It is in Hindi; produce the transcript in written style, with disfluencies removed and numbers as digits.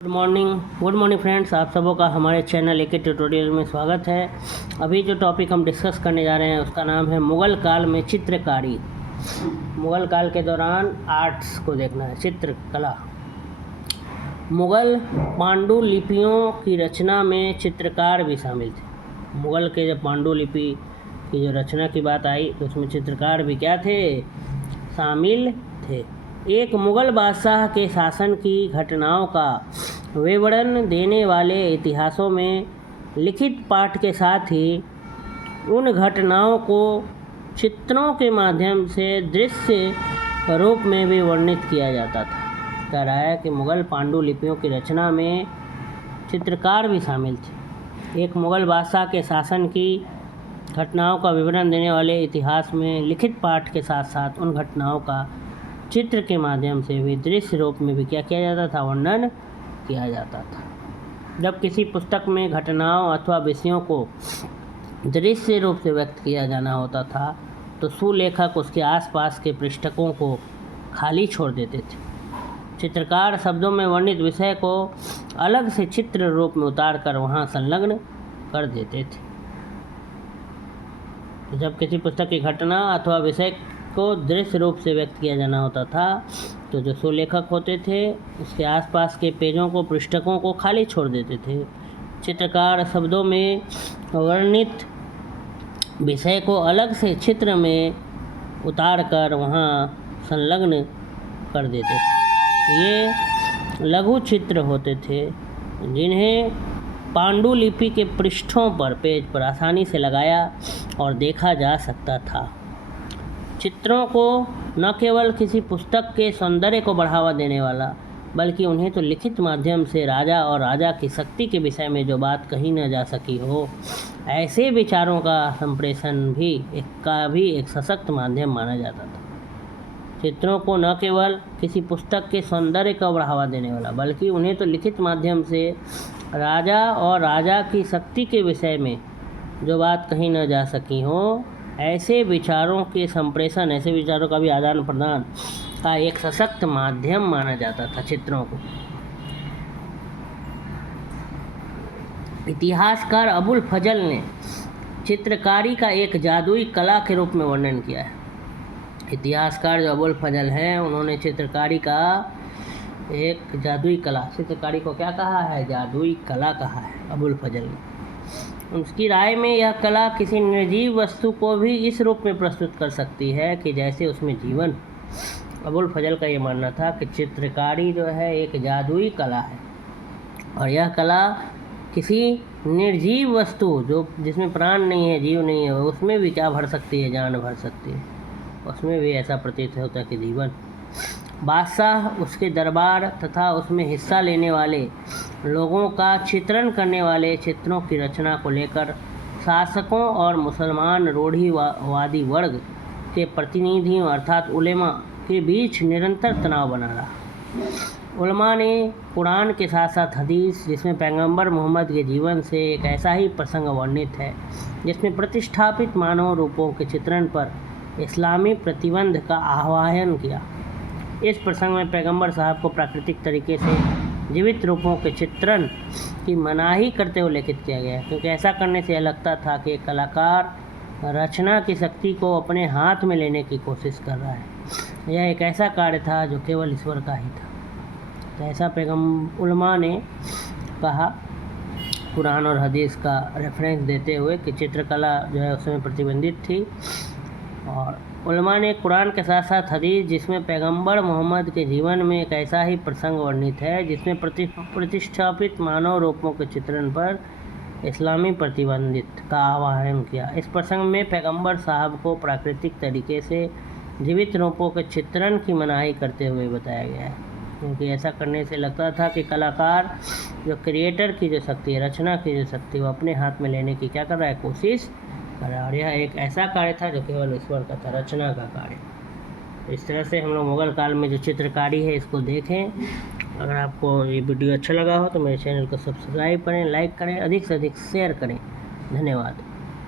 गुड मॉर्निंग फ्रेंड्स, आप सबों का हमारे चैनल एके ट्यूटोरियल में स्वागत है। अभी जो टॉपिक हम डिस्कस करने जा रहे हैं उसका नाम है मुग़ल काल में चित्रकारी। मुग़ल काल के दौरान आर्ट्स को देखना है, चित्रकला। मुग़ल पांडुलिपियों की रचना में चित्रकार भी शामिल थे। मुग़ल के जब पांडुलिपि की जो रचना की बात आई तो उसमें चित्रकार भी क्या थे, शामिल थे। एक मुग़ल बादशाह के शासन की घटनाओं का विवरण देने वाले इतिहासों में लिखित पाठ के साथ ही उन घटनाओं को चित्रों के माध्यम से दृश्य रूप में भी वर्णित किया जाता था। कह रहा है कि मुग़ल पांडुलिपियों की रचना में चित्रकार भी शामिल थे। एक मुग़ल बादशाह के शासन की घटनाओं का विवरण देने वाले इतिहास में लिखित पाठ के साथ साथ उन घटनाओं का चित्र के माध्यम से भी दृश्य रूप में भी क्या किया जाता था, वर्णन किया जाता था। जब किसी पुस्तक में घटनाओं अथवा विषयों को दृश्य रूप से व्यक्त किया जाना होता था तो सुलेखक उसके आसपास के पृष्ठकों को खाली छोड़ देते थे। चित्रकार शब्दों में वर्णित विषय को अलग से चित्र रूप में उतार कर वहाँ संलग्न कर देते थे। जब किसी पुस्तक की घटना अथवा विषय को दृश्य रूप से व्यक्त किया जाना होता था तो जो सुलेखक होते थे उसके आसपास के पेजों को, पृष्ठकों को खाली छोड़ देते थे। चित्रकार शब्दों में वर्णित विषय को अलग से चित्र में उतार कर वहाँ संलग्न कर देते थे। ये लघु चित्र होते थे जिन्हें पांडुलिपि के पृष्ठों पर, पेज पर आसानी से लगाया और देखा जा सकता था। चित्रों को न केवल किसी पुस्तक के सौंदर्य को बढ़ावा देने वाला बल्कि उन्हें तो लिखित माध्यम से राजा और राजा की शक्ति के विषय में जो बात कही न जा सकी हो, ऐसे विचारों का संप्रेषण भी एक सशक्त माध्यम माना जाता था। चित्रों को न केवल किसी पुस्तक के सौंदर्य को बढ़ावा देने वाला बल्कि उन्हें तो लिखित माध्यम से राजा और राजा की शक्ति के विषय में जो बात कही न जा सकी हो, ऐसे विचारों के संप्रेषण, ऐसे विचारों का भी आदान प्रदान का एक सशक्त माध्यम माना जाता था चित्रों को। इतिहासकार अबुल फजल ने चित्रकारी का एक जादुई कला के रूप में वर्णन किया है। इतिहासकार जो अबुल फजल हैं उन्होंने चित्रकारी का एक जादुई कला, चित्रकारी को क्या कहा है, जादुई कला कहा है अबुल फजल ने। उनकी राय में यह कला किसी निर्जीव वस्तु को भी इस रूप में प्रस्तुत कर सकती है कि जैसे उसमें जीवन। अबुल फजल का ये मानना था कि चित्रकारी जो है एक जादुई कला है और यह कला किसी निर्जीव वस्तु जो जिसमें प्राण नहीं है, जीव नहीं है, उसमें भी क्या भर सकती है, जान भर सकती है। उसमें भी ऐसा प्रतीत होता है कि जीवन। बादशाह, उसके दरबार तथा उसमें हिस्सा लेने वाले लोगों का चित्रण करने वाले चित्रों की रचना को लेकर शासकों और मुसलमान रूढ़िवादी वर्ग के प्रतिनिधियों अर्थात उलेमा के बीच निरंतर तनाव बना रहा। उलमा ने कुरान के साथ साथ हदीस, जिसमें पैगंबर मोहम्मद के जीवन से एक ऐसा ही प्रसंग वर्णित है जिसमें प्रतिष्ठापित मानव रूपों के चित्रण पर इस्लामी प्रतिबंध का आह्वान किया। इस प्रसंग में पैगंबर साहब को प्राकृतिक तरीके से जीवित रूपों के चित्रण की मनाही करते हुए लिखित किया गया है, क्योंकि ऐसा करने से यह लगता था कि एक कलाकार रचना की शक्ति को अपने हाथ में लेने की कोशिश कर रहा है। यह एक ऐसा कार्य था जो केवल ईश्वर का ही था। तो ऐसा उलमा ने कहा, कुरान और हदीस का रेफरेंस देते हुए, कि चित्रकला जो है उसमें प्रतिबंधित थी। और उलमा ने कुरान के साथ साथ हदीस, जिसमें पैगंबर मोहम्मद के जीवन में एक ऐसा ही प्रसंग वर्णित है जिसमें प्रतिष्ठापित मानव रूपों के चित्रण पर इस्लामी प्रतिबंधित का आह्वान किया। इस प्रसंग में पैगंबर साहब को प्राकृतिक तरीके से जीवित रूपों के चित्रण की मनाही करते हुए बताया गया है, क्योंकि ऐसा करने से लगता था कि कलाकार जो क्रिएटर की जो शक्ति है, रचना की जो शक्ति, वो अपने हाथ में लेने की क्या कर रहा है, कोशिश कर रहा है। और यह एक ऐसा कार्य था जो केवल ईश्वर का था, रचना का कार्य। तो इस तरह से हम लोग मुग़ल काल में जो चित्रकारी है इसको देखें। अगर आपको ये वीडियो अच्छा लगा हो तो मेरे चैनल को सब्सक्राइब करें, लाइक करें, अधिक से अधिक शेयर करें। धन्यवाद।